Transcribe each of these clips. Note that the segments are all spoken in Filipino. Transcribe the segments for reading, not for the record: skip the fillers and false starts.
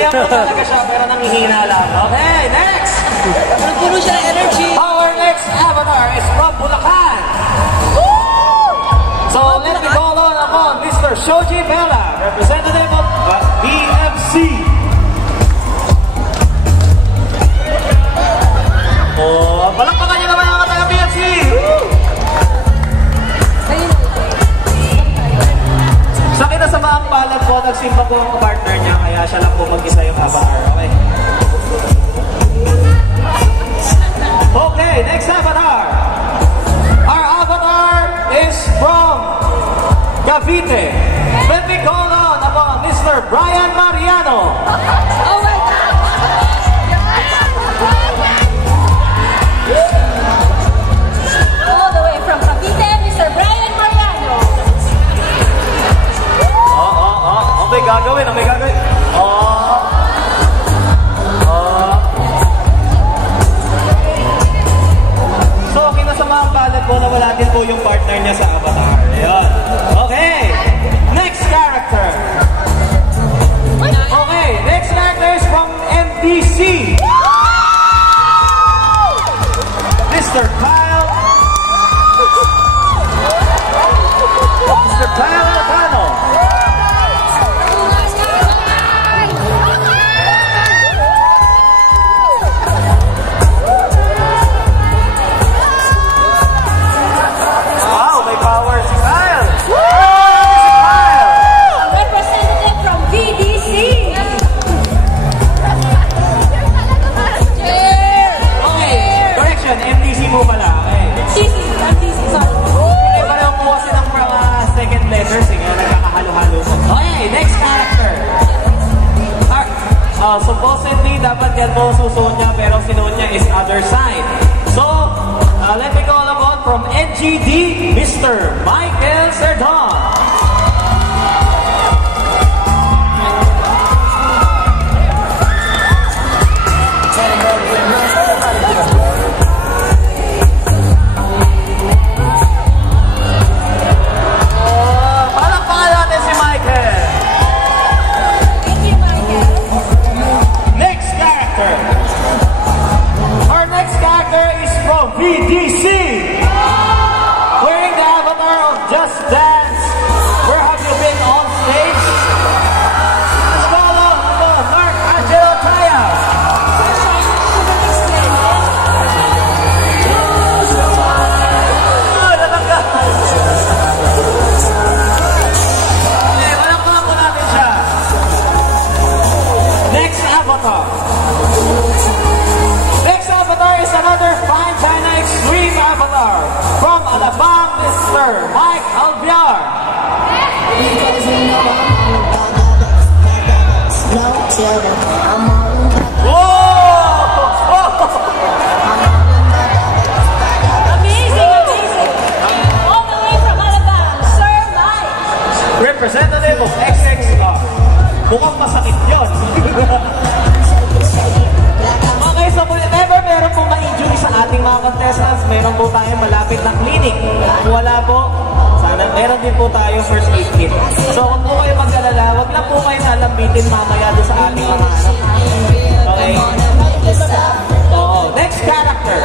Masaya po talaga siya, pero nangihina lang. Okay, next! Puno siya ng energy. Our next avatar is from Bulacan. So let me call on upon Mr. Shoji Bella, representative of BFC. Oh, palakpakan niyo naman ang taga BFC. Sa kinasamaang palad po, nagsimba po ang partner niya, kaya siya lang po mag-isa yung avatar. Okay? Okay, next avatar. Our avatar is from Cavite. Let me call on upon Mr. Brian Mariano. Oh my God! All the way from Cavite, Mr. Brian Mariano. Ang may gagawin, ang may gagawin. So, kinasama ang palad po na wala din po yung partner niya sa avatar. Ayun. Okay. Next character. Okay. Next character is from MDC. Mr. Kyle. Mr. Kyle Albano. Supposedly, dapat yan po susuot niya, pero sinuot niya is other side. So, let me call upon from NGD, Mr. Michael Serdon. VDC, wearing the avatar of Just Dance. Where have you been on stage? Let's call on Mark Angelo Traya. Walang po natin siya. Next avatar. Is another fine China extreme avatar from Alabang, Mr. Mike Alviar. Amazing, amazing. All the way from Alabang, Sir Mike. Representative of XXR. Mukhang masakit yun. Okay, so whenever meron po ma-injury sa ating mga contestants, meron po tayong malapit na clinic. Kung wala po, sana meron din po tayo first aid kit. So huwag po kayo mag-alala, huwag lang po kayo nalambitin mamaya doon sa ating mga anak. Okay? Next character.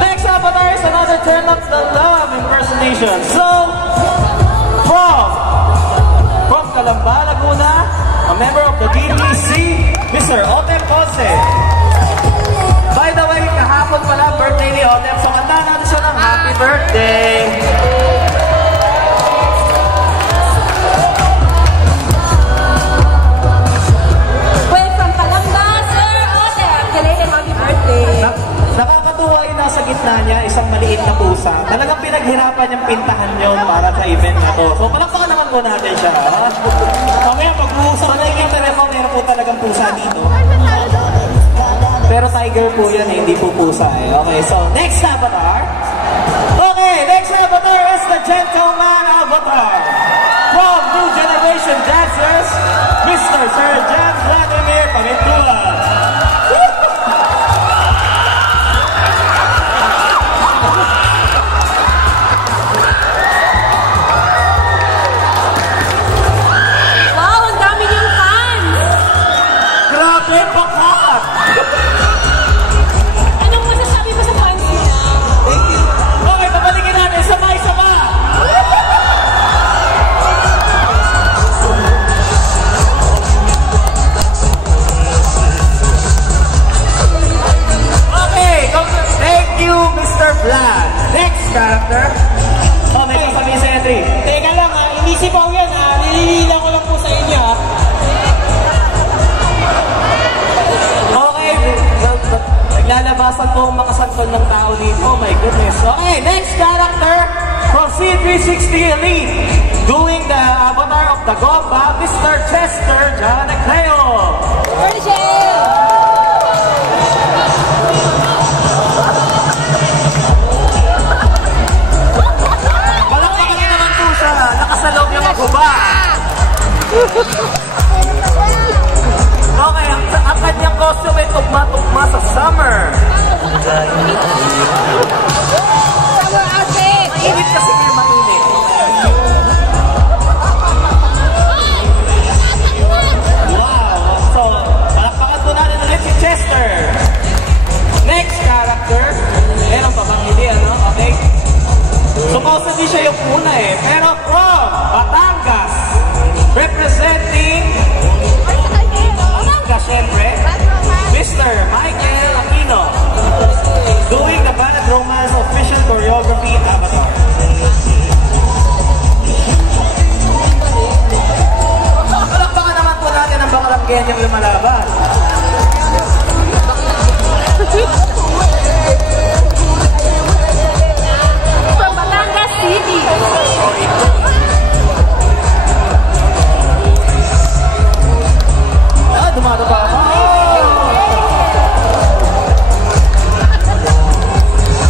Next avatar is another turn up the love impersonation. So, from Calamba, Laguna, a member of the DDC, Mr. Otep Ponce. By the way, kahapon pala birthday ni Otep, so kanta natin siya ng happy birthday. Well, from Calamba, Sir Otep, kailangan happy birthday. Nakakatuwa yung nasa gitna niya, isang maliit na pusa. Talagang pinaghirapan niyang pintahan yun para sa event na to. So palakpakan naman po natin siya. Mamaya pag-uusap na yung telephone, meron po talagang pusa dito. Pero tiger po yan eh, hindi po pusa eh. Okay, so next avatar. Okay, next avatar is the gentleman avatar. From New Generation Dancers, Mr. Sir Jan Vladimir Pamintuan. Wow, ang dami niyong fans! bakat! Anong masasabi mo sa fans niya? Okay, pabalikin natin. Sabay-saba! Okay, thank you, Mr. Vlad. Next character. Oh, may sasabihin si Henry. Teka lang ha, inisip ko yan ha. Nilililang ko lang po sa inyo ha. Okay, naglalabasan po ang mga santol ng tao dito. Oh my goodness. Okay, next character from C360 Elite. Doing the avatar of the Gomba, Mr. Chester John Ecleo. Palakpakan na naman po siya. Nakasalog yung maguba. Okay, ang kanyang costume ay tugma-tugma sa summer. Summer outfit! Mainit kasi kayo mainit. Wow! So, palakpakan po natin ulit si Chester. Next character. Meron pa bang hindi, ano? Okay. Supposedly siya yung una eh. Pero from Batangas, representing Batangas, syempre, Mr. Michael Aquino. Doing the Ballad Romance official choreography avatar. Palakpakan naman po natin ang bakalanggen yung lumalaban. From Batangas City. Ah, dumado pa ako.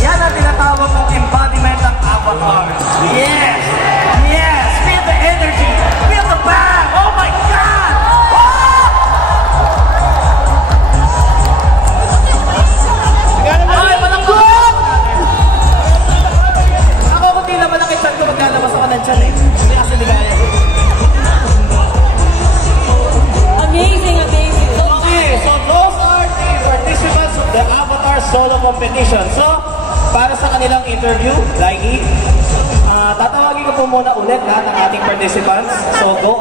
Yan ang tinatawag mong embodiment ng avatar. Yes! Yes! Feel the energy! Feel the bang! Oh my God! Ay, malambot! Ako kung di naman nakitan ko maglalabas ako ng tiyan eh. Hindi kasi nigaya. Amazing, amazing. Okay, so those are the participants of the Avatar Solo Competition. So, para sa kanilang interview, Laini, tatawagin ko po muna ulit lahat ng ating participants. So, go